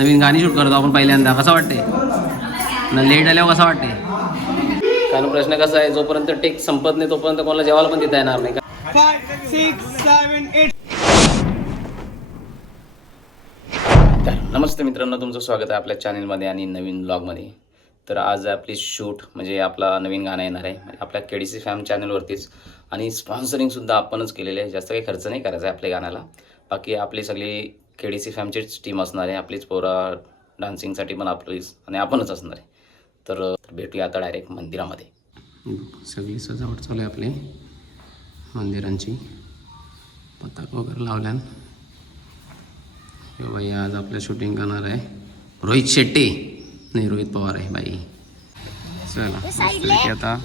नवीन गाणी शूट करतो आपण पहिल्यांदा. कसं वाटते ना? लेट आल्यावर कसं वाटते? कारण प्रश्न कसा आहे, जोपर्यंत टेक संपत नाही तोपर्यंत कोणाला जेवायला पण देता येणार नाही. 5, 6, 7, 8. नमस्ते मित्रांनो, तुमचं स्वागत आहे आपल्या चॅनलमध्ये आणि नवीन ब्लॉगमध्ये. तर आज आपली शूट म्हणजे आपला नवीन गाणं येणार आहे आपल्या केडीसी फॅम चॅनलवरतीच. आणि स्पॉन्सरिंगसुद्धा आपणच केलेलं आहे. जास्त काही खर्च नाही करायचा आहे आपल्या गाण्याला. बाकी आपली सगळी केडीसी फॅमचीच टीम असणार आहे. आपलीच पोरा डान्सिंगसाठी पण आपलीच आणि आपणच असणार आहे. तर भेटूया आता डायरेक्ट मंदिरामध्ये. सगळी सजावट चालू आहे आपली मंदिरांची. पताका वगैरे लावल्यान. बाई आज आपल्या शूटिंग करणार आहे रोहित शेट्टी, नाही रोहित पवार आहे बाई. चला आता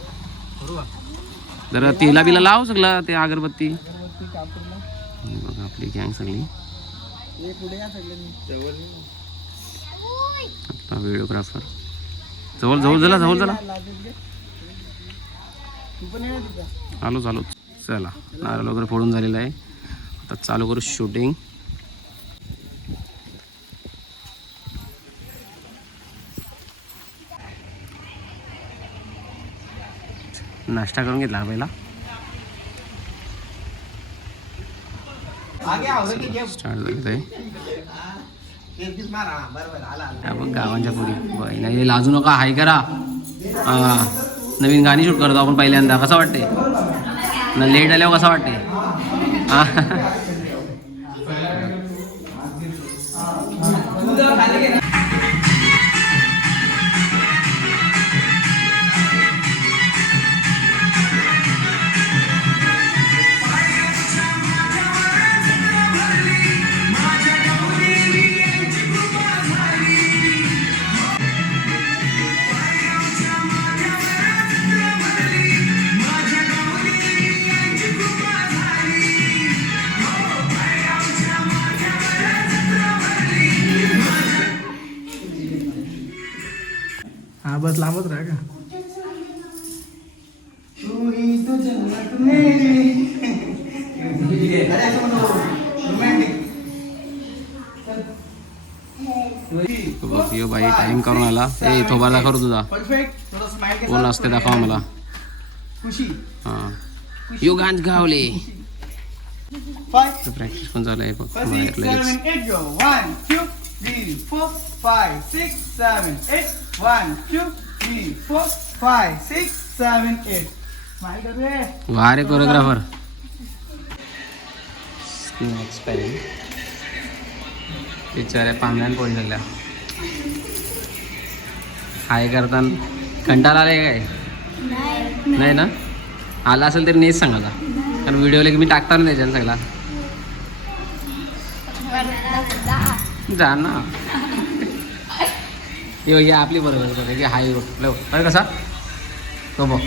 जरा तेला बिला लाव सगळं ते अगरबत्ती. बघा आपली गँग सगळी. आपला व्हिडिओग्राफर जवळ जवळ झाला चालू. चला नारळ वगैरे फोडून झालेलं आहे. आता चालू करू शूटिंग. नाश्ता करून घेतला पहिला. स्टार्ट झालं आहे. बघ गावांच्या पुढे नाही लाजू नका. हाय करा. नवीन गाणी शूट करतो आपण पहिल्यांदा. कसं वाटते ना? लेट आल्यावर कसं वाटते? हा बस लांबच राहा का. बाई टाइम करून आला. ए थोबा दाखव तुझा. बोल असते दाखवा मला. हां यो गांज गावले. प्रॅक्टिस पण झालं आहे बघ. 6, 7, 8 go. 1, 2, 3, 4, 5, 6, 7, 8. 1, 2, 3, 4, 5, 6, 7, 8. स्माइल कर रे. वाह रे कोरियोग्राफर. बिचारे पांढऱ्यान पोळी झाल्या. हाय करताना कंटाळा आलाय काय? नाही ना? आला असेल तरी नेच सांगायचा. कारण व्हिडिओला की मी टाकता नाही त्याच्यानं सगळा. जा ना. या आपली बरोबर की हाय रोड अरे कसा तो बघ.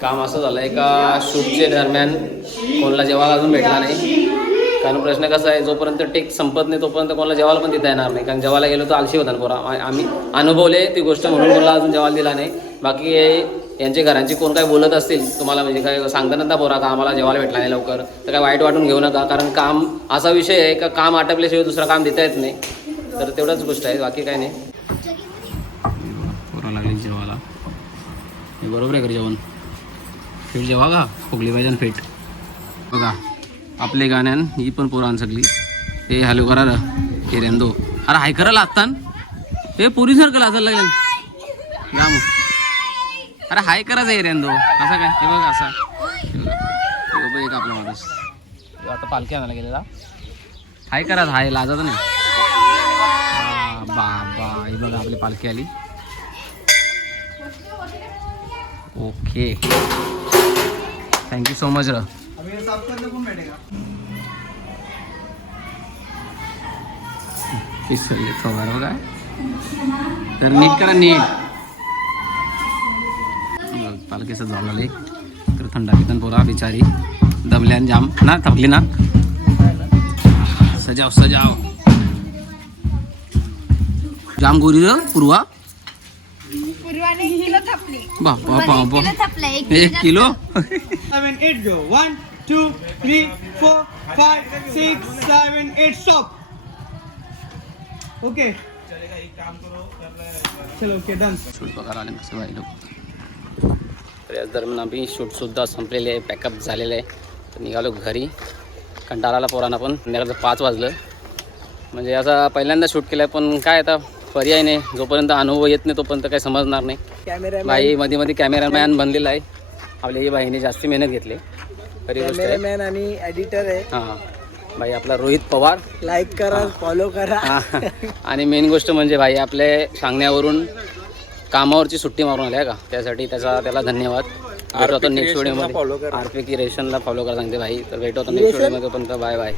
काम असं झालं आहे का शूटच्या दरम्यान कोणाला जेवायला अजून भेटला नाही. कारण प्रश्न कसा आहे, जोपर्यंत टेक संपत नाही तोपर्यंत कोणाला जेवायला पण देता येणार नाही. कारण जेवायला गेलो तर आलशी होता पोरा. आम्ही अनुभवले ती गोष्ट म्हणून कोणाला अजून जेवायला दिला नाही. बाकी यांच्या घरांची कोण काय बोलत असतील तुम्हाला म्हणजे काय सांगता ना पोरा का आम्हाला जेवायला भेटला नाही लवकर, तर काय वाईट वाटून घेऊ नका. कारण काम असा विषय आहे का काम आटपल्याशिवाय दुसरं काम देता येत नाही. तर तेवढंच गोष्ट आहे, बाकी काय नाही. लागली जेवायला. हे बरोबर आहे का जेवण? फेट जेवा का फुगली पाहिजे ना फेट. बघा आपले गाण्यान ही पण पोरान सगळी. हे हॅलो करा हे रेंदो. अरे हाय करायला लागतान हे पोरी सारखं लाजायला लागेल ना. अरे हाय करायचं हे रेंदो असं काय? हे बघा असा एक आपला माणूस आता पालखी आणायला गेलेला. हाय करा हाय लाजायचं नाही. बाबा हे बघा आपली पालखी आली. Okay thank you so much. बघा तर नीट करा नीट. पालखीचं झालं तर थंडा पिकन पोरा बिचारी दमल्यान जाम ना थकली ना. सजाव जाम गोरी पूर्वा. एक किलो 7, 8 go. 1, 2, 3, 4, 5, 6, 7, 8. Stop. Okay. चलो ओके डन. शूट बघायला आले कसं भाई लोक. तर याच दरम्यान आम्ही शूटसुद्धा संपलेले आहे, पॅकअप झालेलं आहे. तर निघालो घरी. कंटाळाला पोरांना पण. संध्याकाळचं 5 वाजलं. म्हणजे असा पहिल्यांदा शूट केलं आहे, पण काय आता पर्याय नाही. जोपर्यंत अनुभव येत नाही तोपर्यंत काही समजणार नाही. भाई मध्ये मध्ये कॅमेरामॅन बनलेला आहे. आपल्या ही बाईने जास्ती मेहनत घेतली. कॅमेरामॅन आणि एडिटर आहे. हां भाई आपला रोहित पवार. लाईक करा, फॉलो करा. आणि मेन गोष्ट म्हणजे भाई आपल्या सांगण्यावरून कामावरची सुट्टी मारून आल्या का, त्यासाठी त्याला धन्यवाद. भेटू आता नेक्स्ट व्हिडिओमध्ये. RP क्रिएशनला फॉलो करा सांगते भाई. तर भेटू आता नेक्स्ट व्हिडिओमध्ये. पण बाय बाय.